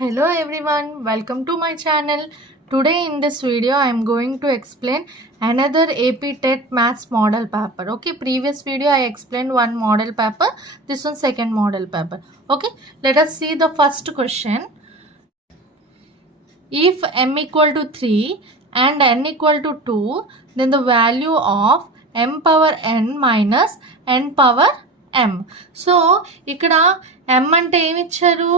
Hello everyone, welcome to my channel. Today in this video I am going to explain another AP TET maths model paper. Okay, previous video I explained one model paper, this one second model paper. Okay, let us see the first question. If m equal to 3 and n equal to 2, then the value of m power n minus n power m. So ఇక్కడ m అంటే ఏమి ఇచ్చారు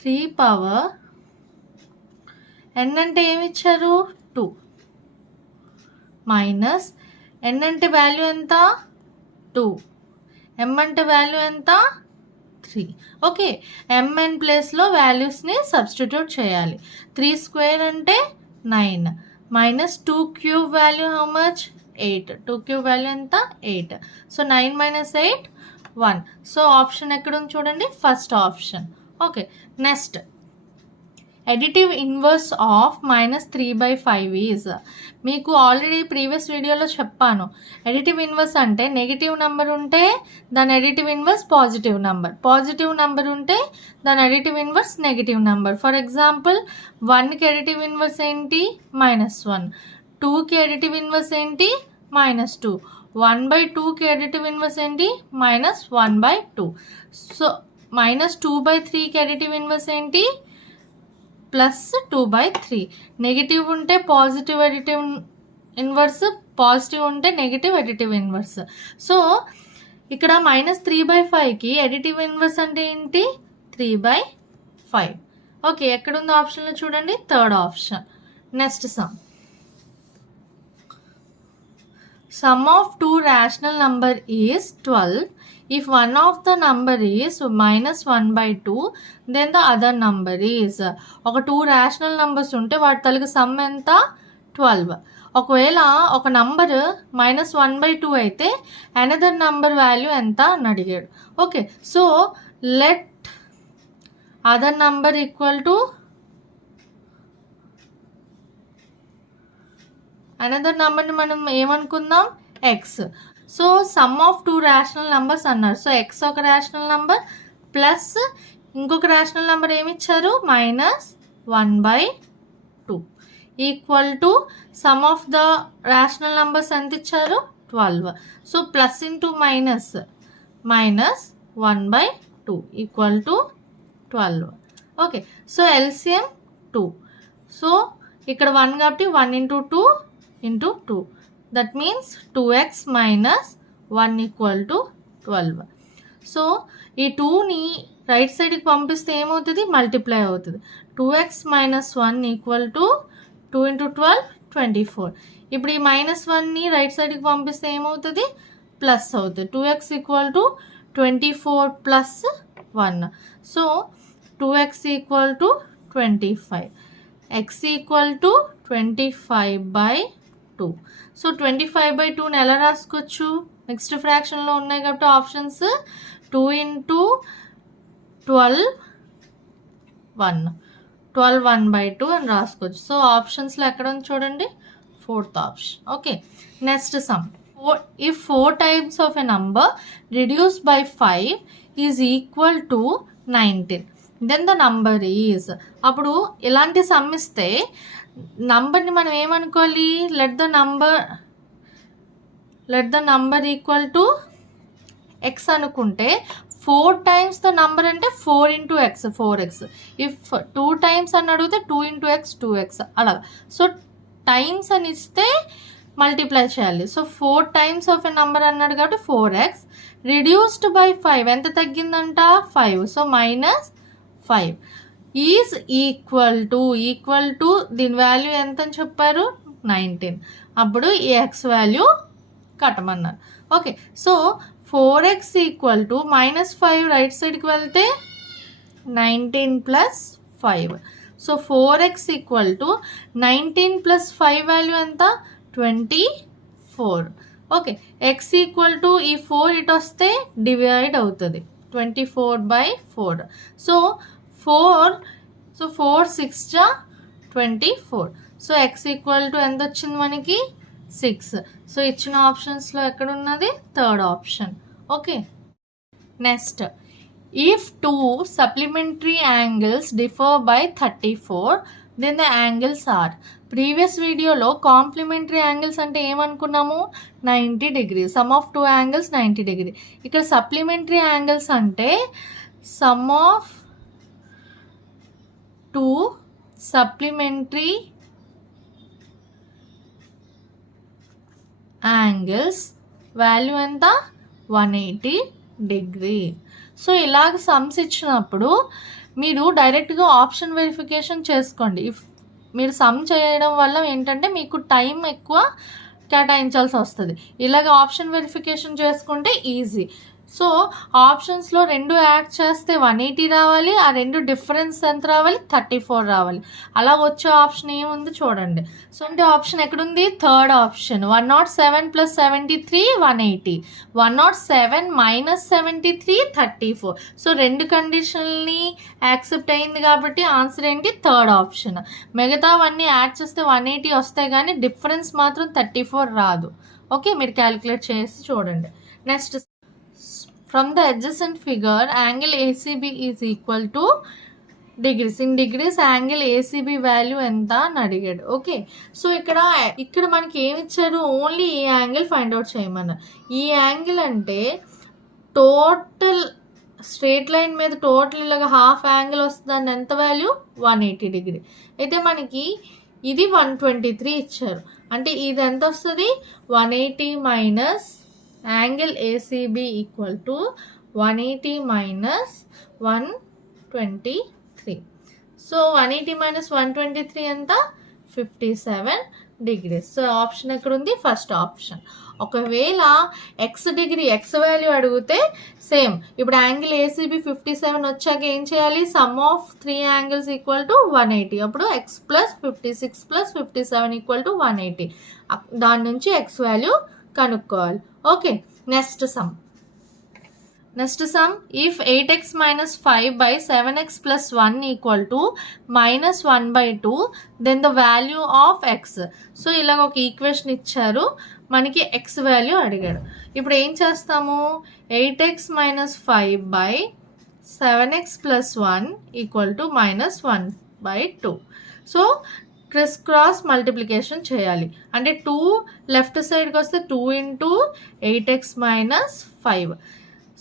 3 power n అంటే ఏమి ఇచ్చారు 2 minus n అంటే value ఎంత 2 m అంటే వాల్యూ ఎంత 3. ఓకే, mn ప్లేస్లో వాల్యూస్ని సబ్స్టిట్యూట్ చేయాలి. 3 స్క్వేర్ అంటే 9 minus 2 cube value how much 8. 2 cube value ఎంత 8. So 9 minus 8 1. సో ఆప్షన్ ఎక్కడ ఉంది చూడండి, first option. Okay, next additive inverse of -3/5 is. మీకు ఆల్రెడీ ప్రీవియస్ వీడియోలో చెప్పాను, అడిటివ్ ఇన్వర్స్ అంటే నెగిటివ్ నెంబర్ ఉంటే దాని additive inverse positive number, positive number ఉంటే దాని additive inverse negative number. For example 1కి అడిటివ్ ఇన్వర్స్ ఏంటి -1, 2కి అడిటివ్ ఇన్వర్స్ ఏంటి -2, 1/2కి అడిటివ్ ఇన్వర్స్ ఏంటి -1/2. సో -2/3కి అడిటివ్ ఇన్వర్స్ ఏంటి +2/3. నెగిటివ్ ఉంటే పాజిటివ్ అడిటివ్ ఇన్వర్స్, పాజిటివ్ ఉంటే నెగిటివ్ అడిటివ్ ఇన్వర్స్. సో ఇక్కడ -3/5కి అడిటివ్ ఇన్వర్స్ అంటే ఏంటి 3/5. ఓకే, ఎక్కడుంది ఆప్షన్లో చూడండి, third option. Next sum of two rational number is 12. If one of the number is -1/2, then the other number is. ఒక 2 rational numbers ఉంటే వాటి తలకి సమ్ ఎంత 12. ఒకవేళ ఒక నంబర్ -1/2 అయితే అనదర్ నంబర్ వాల్యూ ఎంత అని అడిగాడు. Okay, so let other number equal to another నంబర్ని మనం ఏమనుకుందాం x. So sum of 2 rational numbers అన్నారు. సో ఎక్స్ ఒక రేషనల్ నంబర్ ప్లస్ ఇంకొక రేషనల్ నంబర్ ఏమి ఇచ్చారు -1/2 equal to sum of the rational numbers ఎంత ఇచ్చారు 12. So plus into minus -1/2 equal to 12. Okay, so LCM 2. So ఇక్కడ 1 కాబట్టి 1 × 2 × 2, that means 2x - 1 equal to 12. So ఈ 2ని రైట్ సైడ్కి పంపిస్తే ఏమవుతుంది మల్టిప్లై అవుతుంది. 2x - 1 equal to 2 × 12 24. ఇప్పుడు ఈ -1ని రైట్ సైడ్కి పంపిస్తే ఏమవుతుంది ప్లస్ అవుతుంది. 2x equal to 24 + 1. So 2x equal to 25, x equal to 25/2. So 25/2ని ఎలా రాసుకోవచ్చు, నెక్స్ట్ ఫ్రాక్షన్లో ఉన్నాయి కాబట్టి ఆప్షన్స్ 2 × 12 1/2 అని రాసుకోవచ్చు. సో ఆప్షన్స్లో ఎక్కడ ఉంది చూడండి, fourth option. Okay, next sum. If 4 times of a number reduce by 5 is equal to 19, then the number is. అప్పుడు ఇలాంటి సమ్ ఇస్తే నంబర్ని మనం ఏమనుకోవాలి, let the number equal to x అనుకుంటే 4 టైమ్స్ ద నంబర్ అంటే 4 × x 4x. ఇఫ్ 2 టైమ్స్ అని అడిగితే 2 × x 2x అలాగా. సో టైమ్స్ అని ఇస్తే మల్టిప్లై చేయాలి. So 4 times of a number అన్నాడు కాబట్టి 4x రిడ్యూస్డ్ బై 5 ఎంత తగ్గిందంట 5. సో -5 ఈజ్ ఈక్వల్ టు దీని వాల్యూ ఎంత అని చెప్పారు 19. అప్పుడు ఈ ఎక్స్ వాల్యూ కట్టమన్నారు. Okay, so 4x equal to -5 right సైడ్కి వెళ్తే 19 + 5. So 4x equal to 19 + 5 value ఎంత 24. ఓకే, x ఈక్వల్ టు ఈ 4 ఇటు వస్తే డివైడ్ అవుతుంది 24/4. So 4 6 × 24. So x equal to ఎంత వచ్చింది మనకి 6. సో ఇచ్చిన ఆప్షన్స్లో ఎక్కడ ఉన్నది third option. Okay, next If two supplementary angles differ by 34, then the angles are. Previous వీడియోలో కాంప్లిమెంటరీ యాంగిల్స్ అంటే ఏమనుకున్నాము, 90 degree. Some of two angles 90 degree. ఇక్కడ సప్లిమెంటరీ యాంగిల్స్ అంటే some of two supplementary angles value ఎంత, 180 degree. So ఇలాగ sums ఇచ్చినప్పుడు మీరు డైరెక్ట్గా option verification చేసుకోండి. ఇఫ్ మీరు సమ్ చేయడం వల్ల ఏంటంటే మీకు టైం ఎక్కువ కేటాయించాల్సి వస్తుంది. ఇలాగ ఆప్షన్ వెరిఫికేషన్ చేసుకుంటే ఈజీ. సో ఆప్షన్స్లో రెండు యాడ్ చేస్తే 180 రావాలి, ఆ రెండు డిఫరెన్స్ ఎంత రావాలి, 34 రావాలి. అలా వచ్చే ఆప్షన్ ఏముంది చూడండి. సో అంటే ఆప్షన్ ఎక్కడుంది, థర్డ్ ఆప్షన్. 107 + 73 180, 107 - 73 34. సో రెండు కండిషన్ని యాక్సెప్ట్ అయింది కాబట్టి ఆన్సర్ ఏంటి, థర్డ్ ఆప్షన్. మిగతావన్నీ యాడ్ చేస్తే 180 వస్తాయి కానీ డిఫరెన్స్ మాత్రం 34 రాదు. ఓకే, మీరు క్యాలిక్యులేట్ చేసి చూడండి. Next, from the adjacent figure angle ACB is equal to degrees. In degrees angle ACB value ఎంత అని అడిగాడు. ఓకే, సో ఇక్కడ మనకి ఏమి ఇచ్చారు, ఓన్లీ ఈ యాంగిల్ ఫైండ్ అవుట్ చేయమన్నారు. ఈ యాంగిల్ అంటే టోటల్ స్ట్రేట్ లైన్ మీద టోటల్ ఇలాగా హాఫ్ యాంగిల్ వస్తుంది, ఎంత వాల్యూ, 180 డిగ్రీ. అయితే మనకి ఇది 123 ఇచ్చారు, అంటే ఇది ఎంత వస్తుంది, 180 minus angle ACB equal to 180 minus 123. So 180 minus 123 ఎంత, 57 డిగ్రీస్. సో ఆప్షన్ ఎక్కడ ఉంది, ఫస్ట్ ఆప్షన్. ఒకవేళ ఎక్స్ డిగ్రీ ఎక్స్ వాల్యూ అడిగితే సేమ్, ఇప్పుడు యాంగిల్ ఏసీబీ 57 వచ్చాక ఏం చేయాలి, some of 3 angles equal to 180. అప్పుడు ఎక్స్ ప్లస్ 56 + 57 ఈక్వల్ టు 180. దాని నుంచి ఎక్స్ వాల్యూ కనుక్కోవాలి. Okay, next sum. If 8x - 5 by 7x + 1 equal to -1/2, then the value of x. So ఇలాగ ఒక ఈక్వేషన్ ఇచ్చారు, మనకి ఎక్స్ వాల్యూ అడిగాడు. ఇప్పుడు ఏం చేస్తాము, 8x - 5 by 7x + 1 equal to -1/2. So criss cross multiplication చేయాలి. అంటే 2 లెఫ్ట్ సైడ్కి వస్తే 2 × 8x - 5.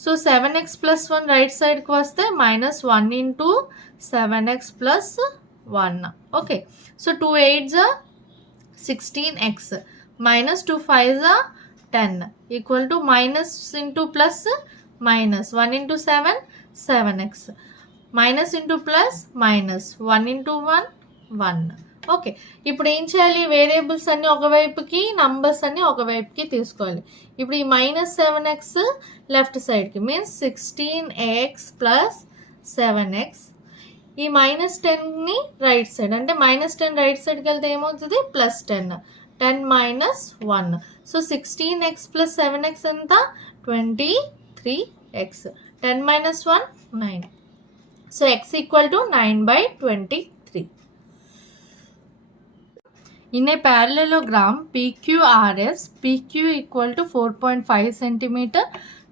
సో 7x + 1 రైట్ సైడ్కి వస్తే -1 × 7x + 1. Okay, so 2 8s 16x -2 5s 10 equal to minus into plus minus 1 × 7 7x minus into plus minus 1 × 1 1. Okay, ఇప్పుడు ఏం చేయాలి, variables అన్నీ ఒకవైపుకి, నంబర్స్ అన్నీ ఒకవైపుకి తీసుకోవాలి. ఇప్పుడు ఈ -7x లెఫ్ట్ సైడ్కి మీన్స్ 16x + 7x. ఈ -10ని రైట్ సైడ్, అంటే -10 రైట్ సైడ్కి వెళ్తే ఏమవుతుంది, +10 10 - 1. సో 16x + 7x ఎంత, 23x. 10 - 1 9. So x equal to 9/23. In a parallelogram PQRS, PQ equal to 4.5 cm,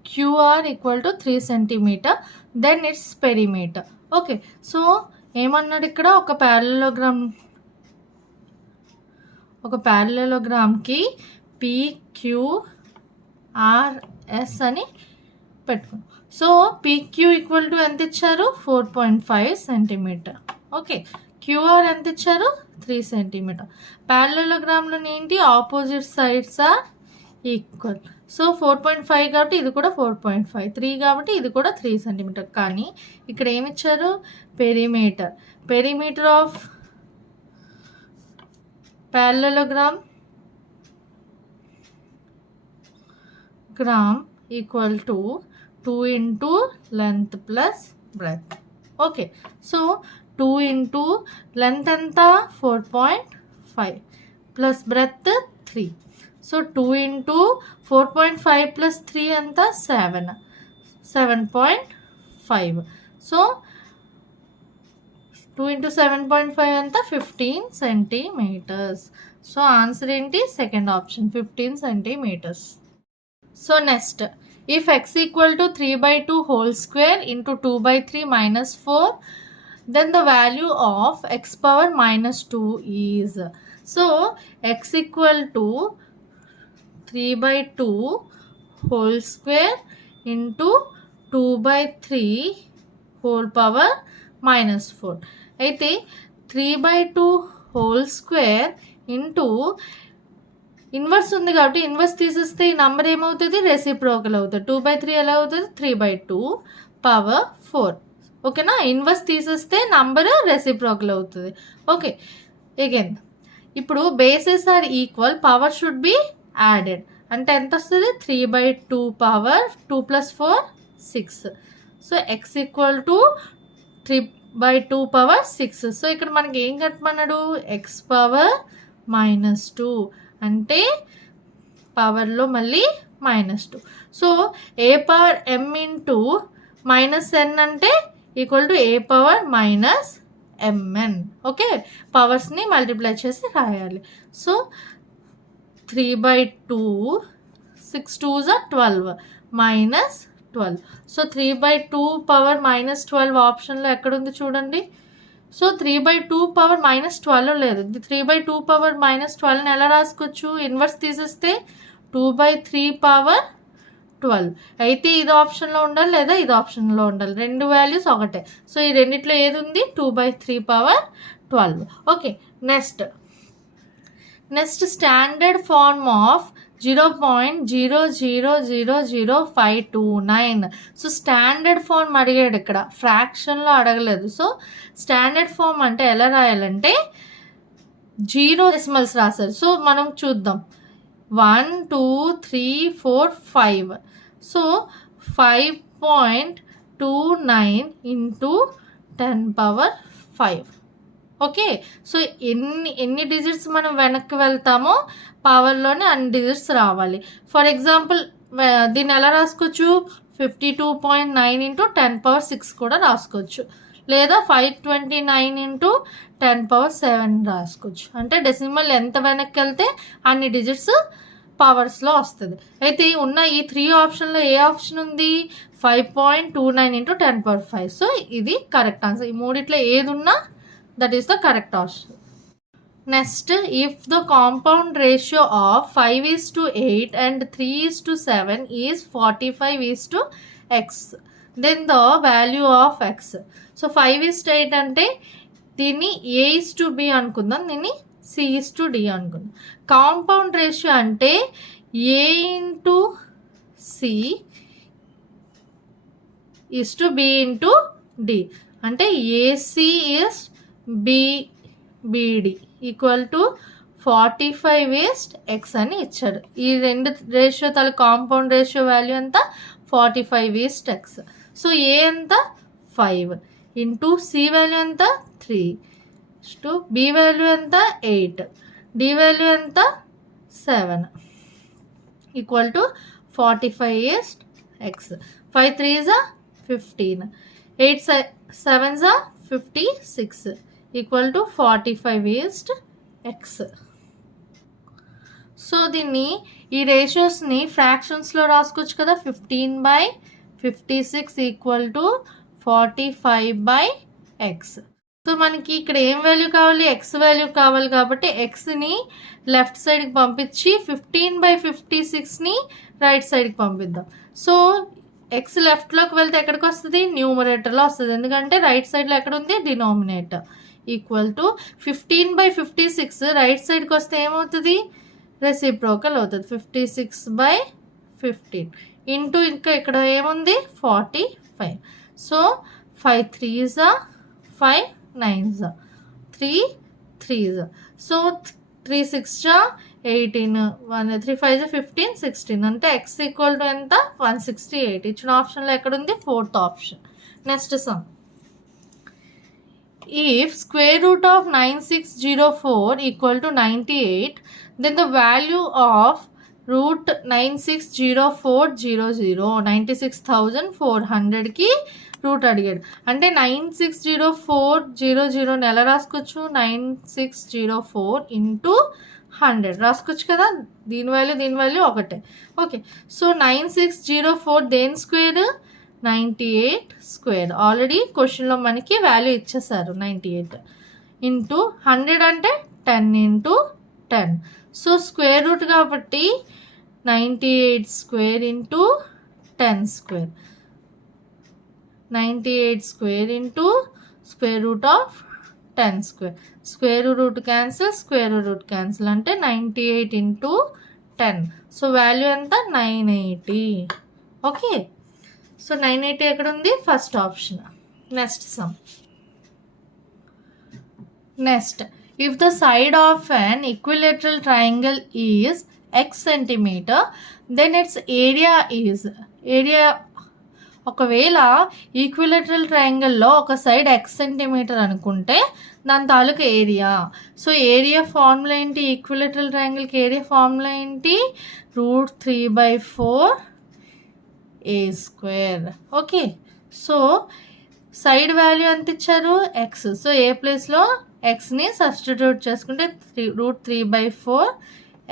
QR equal to 3 cm, then its perimeter. Okay, so ఏమన్నాడు ఇక్కడ, ఒక ప్యారలలోగ్రామ్కి PQRS అని పెట్టుకున్నాం. సో PQ ఈక్వల్ టు ఎంత ఇచ్చారు, 4.5 cm. ఓకే, QR ఎంత ఇచ్చారు, 3 cm. ప్యారలలోగ్రామ్లో ఏంటి, opposite sides are equal. So 4.5 కాబట్టి ఇది కూడా 4.5, 3 కాబట్టి ఇది కూడా 3 cm. కానీ ఇక్కడ ఏమి ఇచ్చారు, perimeter of parallelogram equal to 2 × length plus breadth. Okay, so 2 × length ఎంత, 4.5 ప్లస్ బ్రెత్ 3. సో 2 × 4.5 + 3 ఎంత, 7.5. సో 2 × 7.5 ఎంత, 15 cm. సో ఆన్సర్ ఏంటి, second option 15 cm. So next, If x equal to 3/2 whole square into 2/3 minus 4, then the value of x power minus 2 is. So x equal to 3/2 whole square into 2/3 whole power minus 4. అయితే 3/2 whole square into inverse ఉంది కాబట్టి inverse తీసేస్తే ఈ number ఏమవుతుంది, reciprocal అవుతుంది. 2/3 ఎలా అవుతుంది, 3/2 power 4. ఓకేనా, ఇన్వర్స్ తీసేస్తే నంబర్ రెసిప్రోకల్ అవుతుంది. ఓకే, అగైన్ ఇప్పుడు bases are equal, power should be added. అంటే ఎంత వస్తుంది, 3/2 power 2 + 4 6. So x equal to 3/2 power 6. So ఇక్కడ మనకి ఏం కట్టమన్నాడు, ఎక్స్ పవర్ -2 అంటే పవర్లో మళ్ళీ -2. So a power m into -n అంటే equal to a power -mn. Okay, పవర్స్ని మల్టిప్లై చేసి రాయాలి. So 3/2 6 2s are 12 -12. So 3/2 power -12 ఆప్షన్లో ఎక్కడుంది చూడండి. సో 3/2 పవర్ -12 లేదు, 3/2 పవర్ -12ని ఎలా రాసుకోవచ్చు, ఇన్వర్స్ తీసేస్తే 2/3 పవర్ 12. అయితే ఇది ఆప్షన్లో ఉండాలి లేదా ఇది ఆప్షన్లో ఉండాలి, రెండు వాల్యూస్ ఒకటే. సో ఈ రెండిట్లో ఏది ఉంది, 2/3 power 12. Okay, next standard form of 0.000529. So standard form అడిగాడు ఇక్కడ, ఫ్రాక్షన్లో అడగలేదు. సో స్టాండర్డ్ ఫార్మ్ అంటే ఎలా రాయాలంటే 0 డెసిమల్స్ రాశారు. సో మనం చూద్దాం, 1 2 3 4 5. So 5.29 into 10⁵. ఓకే, సో ఎన్ని డిజిట్స్ మనం వెనక్కి వెళ్తామో పవర్లోనే అన్ని డిజిట్స్ రావాలి. ఫర్ ఎగ్జాంపుల్ దీన్ని ఎలా రాసుకోవచ్చు, 52.9 ఇంటూ 10⁶ కూడా రాసుకోవచ్చు, లేదా 529 ఇంటూ 10�7 రాసుకోవచ్చు. అంటే డెసిమల్ ఎంత వెనక్కి వెళ్తే అన్ని డిజిట్స్ పవర్స్లో వస్తుంది. అయితే ఉన్న ఈ 3 ఆప్షన్లో ఏ ఆప్షన్ ఉంది, 5.29 ఇంటూ 10⁵. సో ఇది కరెక్ట్ ఆన్సర్. ఈ మూడిట్లో ఏది ఉన్నా that is the correct option. Next, if the compound ratio of 5:8 and 3:7 is 45:x, then the value of x. So 5:8 అంటే దీన్ని a:b అనుకుందాం, దీన్ని c:d అనుకుందాం. కాంపౌండ్ రేషియో అంటే a into c /b into d. అంటే ac is BD equal to 45:x అని ఇచ్చాడు. ఈ రెండు రేషియో తల కాంపౌండ్ రేషియో వాల్యూ ఎంత, 45:x. సో ఏ ఎంత 5 ఇంటూ సి వాల్యూ ఎంత 3 టు బి వాల్యూ ఎంత 8, డి వాల్యూ ఎంత 7 equal to 45:x. 5 3s are 15, 8 7s are 56 equal to 45:x. So దీన్ని ఈ రేషియోస్ని ఫ్రాక్షన్స్లో రాసుకోవచ్చు కదా, 15/56 ఈక్వల్ టు 45/x. సో మనకి ఇక్కడ ఏం వాల్యూ కావాలి, ఎక్స్ వాల్యూ కావాలి కాబట్టి ఎక్స్ని లెఫ్ట్ సైడ్కి పంపించి 15/56ని రైట్ సైడ్కి పంపిద్దాం. సో ఎక్స్ లెఫ్ట్లోకి వెళ్తే ఎక్కడికి వస్తుంది, న్యూమరేటర్లో వస్తుంది, ఎందుకంటే రైట్ సైడ్లో ఎక్కడ ఉంది, డినామినేటర్. ఈక్వల్ టు 15/56 రైట్ సైడ్కి వస్తే ఏమవుతుంది, రెసిప్రోకల్ అవుతుంది, 56/15 ఇంటూ ఇంకా ఇక్కడ ఏముంది 45. So 5 3s are 5 9s are 3 3s. So 3 6s are 18, 1 3 5s are 15 16. అంటే ఎక్స్ ఈక్వల్ టు ఎంత 168. ఇచ్చిన ఆప్షన్లో ఎక్కడుంది, 4th option. Next some, if square root of 9604 equal to 98, then the value of root 960400 96,400 కి రూట్ అడిగాడు. అంటే 960400 ఎలా రాసుకోవచ్చు, 9604 ఇంటూ 100 రాసుకోవచ్చు కదా, దీని వాల్యూ ఒకటే. ఓకే, సో 9604 దేని స్క్వేర్, 98 స్క్వేర్. ఆల్రెడీ క్వశ్చన్లో మనకి వాల్యూ ఇచ్చేసారు 98 ఇంటూ 100 అంటే 10 ఇంటూ 10. సో స్క్వేర్ రూట్ కాబట్టి 98 square into 10 square, 98 square into square root of 10 square. Square root cancel అంటే 98 ఇంటూ 10. సో వాల్యూ ఎంత, 980. ఓకే, సో 980 ఎక్కడ ఉంది, first option. Next some. Next, if the side of an equilateral triangle is x centimeter, then its area is ఒకవేళ equilateral ట్రయాంగిల్లో ఒక side X centimetre అనుకుంటే దాని తాలూకు area. So area formula ఏంటి, equilateral ట్రయాంగిల్కి area formula ఏంటి, √3/4 a square. Okay, so side value ఎంత ఇచ్చారు, X. So ఏ ప్లేస్లో ఎక్స్ని సబ్స్టిట్యూట్ చేసుకుంటే √3/4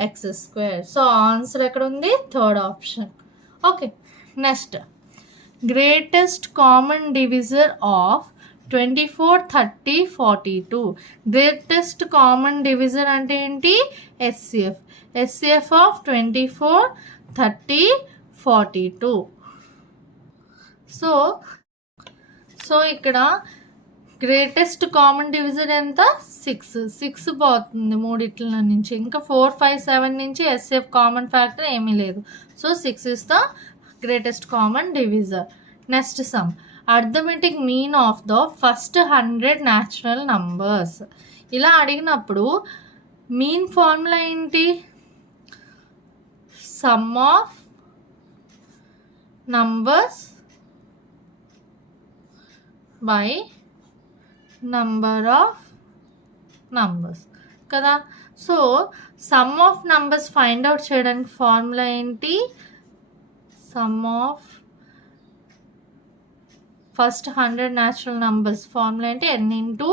x². సో ఆన్సర్ ఎక్కడ ఉంది, third option. Okay, next, greatest common divisor of 24, 30, 42. Greatest common divisor అంటే ఏంటి, ఎస్సిఎఫ్ ఆఫ్ 24, 30, 42. సో ఇక్కడ గ్రేటెస్ట్ కామన్ డివిజర్ ఎంత, 6 పోతుంది మూడిట్ల నుంచి. ఇంకా 4, 5, 7 నుంచి ఎస్సిఎఫ్ కామన్ ఫ్యాక్టర్ ఏమీ లేదు. So 6 is the greatest common divisor. Next sum, arithmetic mean of the first 100 natural numbers. ఇలా అడిగినప్పుడు మీన్ ఫార్ములా ఏంటి, sum of numbers by number of numbers కదా. So sum of numbers find out చేయడానికి formula ఏంటి, sum of first 100 natural numbers formula ఏంటి, n into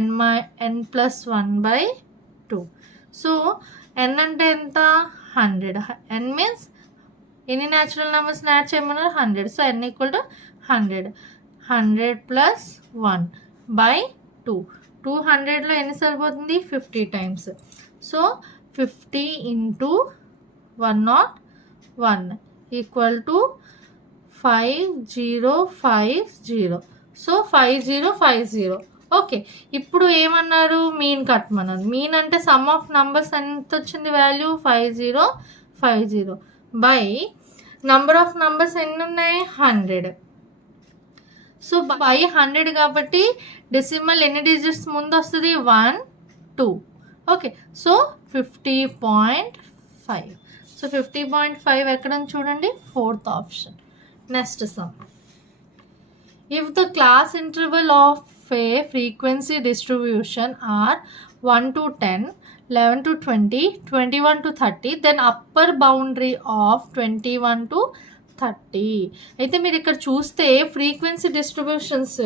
n+1/2. So n అంటే ఎంత, 100. n means ఎన్ని న్యాచురల్ నెంబర్స్ యాడ్ చేయమన్నారు, 100. So n = 100. 100 + 1/2. 200లో ఎన్ని సరిపోతుంది, 50 times. So 50 into 101 = 5050. So 5050. Okay, ఇప్పుడు ఏమన్నారు, మీన్ కట్టమన్నారు. మీన్ అంటే సమ్ ఆఫ్ నంబర్స్ ఎంత వచ్చింది value, 5050 by number of numbers ఎన్ని ఉన్నాయి, 100. సో బై 100 కాబట్టి డెసిమల్ ఎన్ని డిజిట్స్ ముందు వస్తుంది, 1, 2. Okay, so 50.5. సో 50.5 ఎక్కడ చూడండి, fourth option. Next sum, if the class interval of a frequency distribution are 1 to 10, 11 to 20, 21 to 30, then upper boundary of 21 to 30. అయితే మీరు ఇక్కడ చూస్తే ఫ్రీక్వెన్సీ డిస్ట్రిబ్యూషన్స్,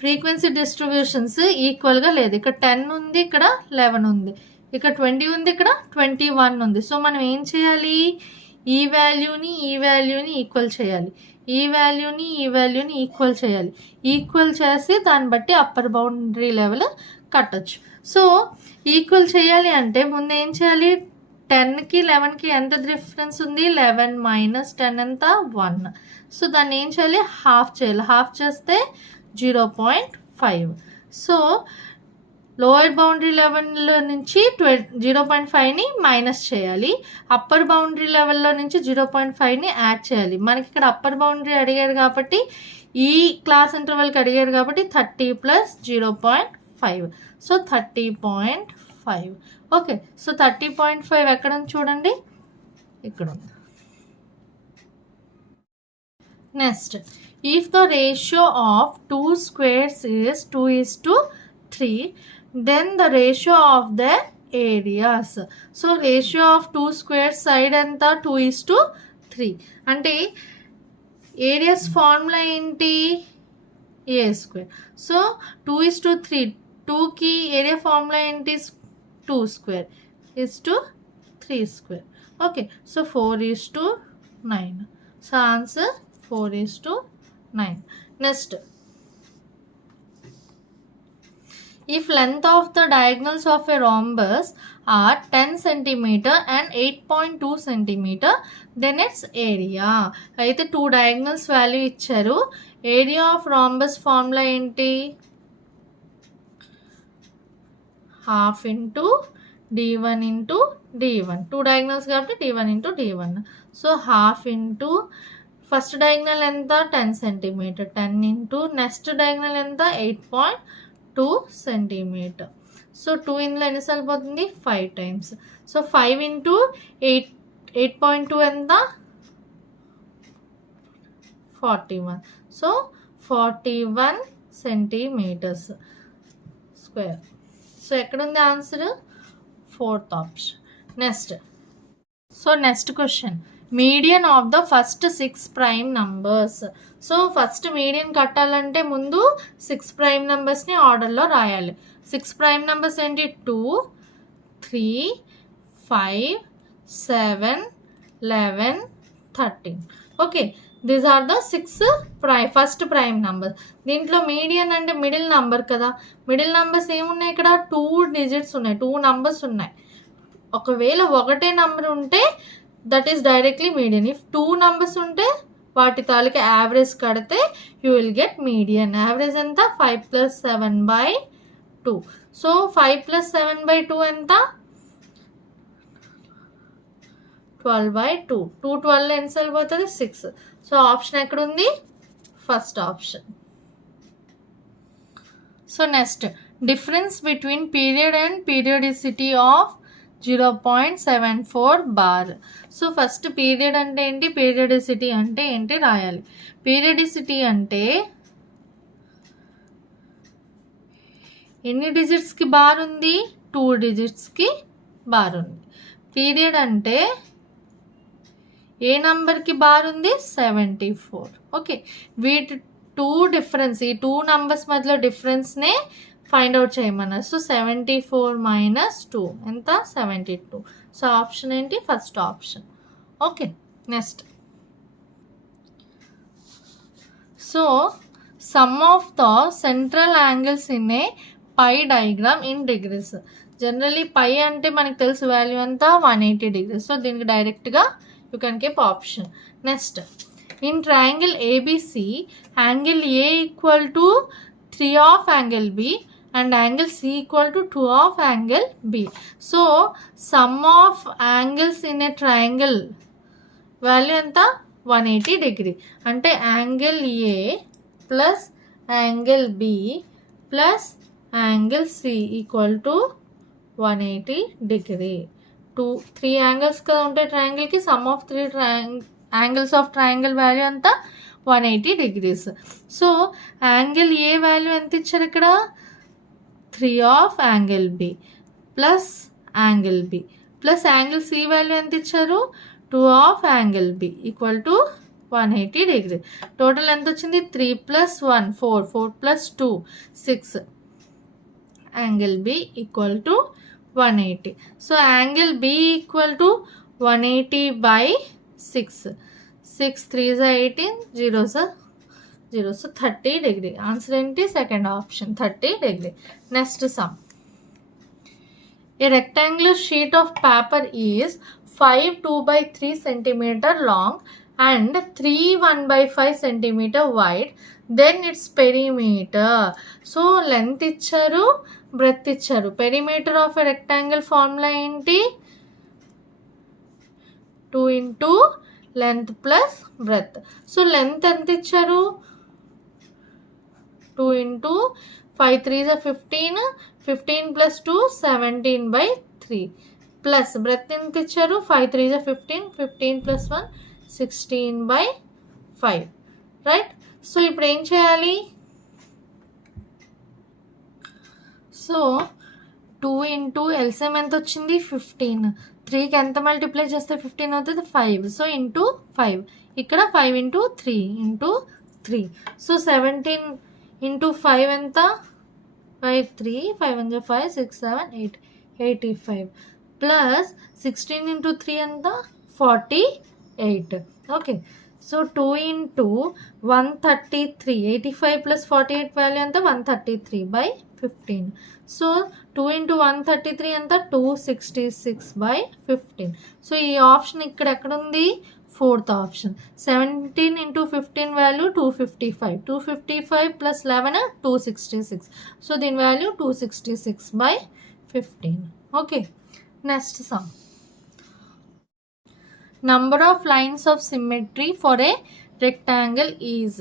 ఫ్రీక్వెన్సీ డిస్ట్రిబ్యూషన్స్ ఈక్వల్గా లేదు. ఇక్కడ 10 ఉంది, ఇక్కడ 11 ఉంది, ఇక్కడ 20 ఉంది, ఇక్కడ 21 ఉంది. సో మనం ఏం చేయాలి, ఈ వాల్యూని ఈక్వల్ చేయాలి, ఈ వాల్యూని ఈక్వల్ చేయాలి. ఈక్వల్ చేసి దాన్ని బట్టి అప్పర్ బౌండరీ లెవెల్ కట్టచ్చు. సో ఈక్వల్ చేయాలి అంటే ముందు ఏం చేయాలి, 10కి 11కి ఎంత డిఫరెన్స్ ఉంది, 11 - 10 ఎంత, 1. సో దాన్ని ఏం చేయాలి, హాఫ్ చేయాలి. హాఫ్ చేస్తే 0.5. సో లోయర్ బౌండరీ లెవెల్లో నుంచి 0.5ని మైనస్ చేయాలి, అప్పర్ బౌండరీ లెవెల్లో నుంచి 0.5ని యాడ్ చేయాలి. మనకి ఇక్కడ అప్పర్ బౌండరీ అడిగారు కాబట్టి, ఈ క్లాస్ ఇంటర్వెల్కి అడిగారు కాబట్టి 30 + 0.5. సో 30.5. ఓకే, సో 30.5 ఎక్కడ ఉంది చూడండి, ఇక్కడ ఉంది. Next, if the ratio of 2 squares is 2:3, then the ratio of the areas. So ratio of 2 squares side ఎంత, 2:3. అంటే ఏరియాస్ ఫార్ములా ఏంటి, a². సో 2:3 2కి ఏరియా ఫార్ములా ఏంటి? 2 square is to 3 square. Okay, so 4:9. So answer 4:9. Next, if length of the diagonals of a rhombus are 10 cm and 8.2 cm, then its area. అయితే 2 diagonals value ఇచ్చారు. Area of rhombus formula ఏంటి? half into d1 into d1. 2 diagonals కాబట్టి d1 into d1. So half into first diagonal ఎంత? 10 cm. 10 into next diagonal ఎంత? 8.2 cm. So 2 ఇందులో ఎన్నిసార్లు పోతుంది? 5 times. So 5 into 8.2 ఎంత? 41. So 41 centimeters square. సో ఎక్కడుంది answer? 4th option. Next, so next question, median of the first 6 prime numbers. So first median కట్టాలంటే ముందు 6 prime నెంబర్స్ని ఆర్డర్లో రాయాలి. 6 ప్రైమ్ నెంబర్స్ ఏంటి? 2, 3, 5, 7, 11, 13. Okay, these are the 6 first prime numbers. దీంట్లో median అంటే middle number కదా. Middle numbers ఏమున్నాయి ఇక్కడ? 2 digits ఉన్నాయి, 2 numbers ఉన్నాయి. ఒకవేళ ఒకటే నంబర్ ఉంటే that is directly median. If 2 numbers ఉంటే వాటి తాలూకా యావరేజ్ కడితే you will get median. Average ఎంత? 5 + 7/2. సో 5 + 7/2 ఎంత? 12/2. 2 12 ఎన్నిసార్లు పోతుంది? 6. సో ఆప్షన్ ఎక్కడుంది? First option. So next, difference between period and periodicity of 0.74 bar. So first period అంటే ఏంటి, పీరియడిసిటీ అంటే ఏంటి రాయాలి. పీరియడిసిటీ అంటే ఎన్ని డిజిట్స్కి బార్ ఉంది? 2 digitsకి బార్ ఉంది. పీరియడ్ అంటే ఏ నంబర్కి బార్ ఉంది? 74. ఓకే, వీటి 2 డిఫరెన్స్, ఈ 2 numbers మధ్యలో డిఫరెన్స్నే ఫైండ్ అవుట్ చేయమన్నారు. సో 74 - 2 ఎంత? 72. సో ఆప్షన్ ఏంటి? First option. Okay, next, so sum of the central angles in a pie diagram in degrees. Generally pie అంటే మనకు తెలుసు వాల్యూ ఎంత? 180 degrees. సో దీనికి డైరెక్ట్గా you can keep option. Next, in triangle ABC, angle A equal to 3 of angle B and angle C equal to 2 of angle B. So sum of angles in a triangle value enta? 180 degree. అంటే angle A plus angle B plus angle C equal to 180 degree. 3 angles కదా ఉంటాయి ట్రయాంగిల్కి. Sum of 3 angles of triangle value అంతా 180 degrees. So angle a value ఎంత ఇచ్చారు ఇక్కడ? 3 of angle B plus angle B plus angle C value ఎంత ఇచ్చారు? 2 of angle B equal to 180 degree. Total ఎంత వచ్చింది? 3 + 1 4, 4 + 2 6. Angle B equal to 180. So angle B equal to 180/6. 6 3s 18, 0s 0. So 30 degree. Answer ఏంటి? Second option, 30 degree. Next sum, a rectangular sheet of paper is 5 2/3 centimeter long and 3 1/5 centimeter wide. Then its perimeter. So length ఇచ్చారు, breadth ఇచ్చారు. Perimeter of a rectangle formula ఏంటి? 2 into length plus breadth. So length ఎంత ఇచ్చారు? 2 into 5 3s 15, 15 + 2 17/3 plus breath ఎంత ఇచ్చారు? 5 3s 15, 15 + 1 16/5. Right. So ఇప్పుడు ఏం చేయాలి? సో 2 into ఎల్సిఎం ఎంత వచ్చింది? 15. 3కి ఎంత మల్టిప్లై చేస్తే 15 అవుతుంది? 5. So into 5. ఇక్కడ 5 into 3 into 3. సో 17 into 5 ఎంత? by 3, 5 1 5, 6 7 8, 85 plus 16 into 3 and 48. Okay, so 2 into 133, 85 plus 48 value and 133 by 15. So 2 into 133 and 266 by 15. So ఈ ఆప్షన్ ఇక్కడ ఎక్కడ ఉంది? Fourth option. 17 into 15 value 255. 255 plus 11 266. So దీని value 266 by 15. Okay, next sum. Number of lines of symmetry for a rectangle is.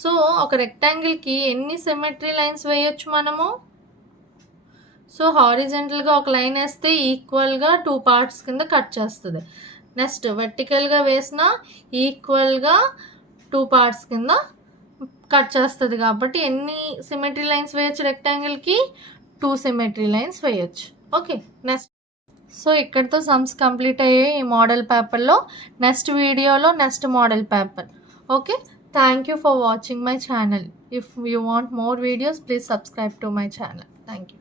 So ఒక రెక్టాంగిల్కి ఎన్ని symmetry lines వేయొచ్చు మనము? సో హారిజెంటల్గా ఒక లైన్ వేస్తే ఈక్వల్గా 2 పార్ట్స్ కింద కట్ చేస్తుంది. నెక్స్ట్ వర్టికల్గా వేసిన ఈక్వల్గా 2 పార్ట్స్ కింద కట్ చేస్తుంది. కాబట్టి ఎన్ని సిమెట్రీ లైన్స్ వేయచ్చు రెక్టాంగిల్కి? 2 సిమెట్రీ లైన్స్ వేయచ్చు. Okay, next. సో ఇక్కడితో సమ్స్ కంప్లీట్ అయ్యాయి ఈ మోడల్ పేపర్లో. నెక్స్ట్ వీడియోలో next model paper. Okay, thank you for watching my channel. If you want more videos please subscribe to my channel. Thank you.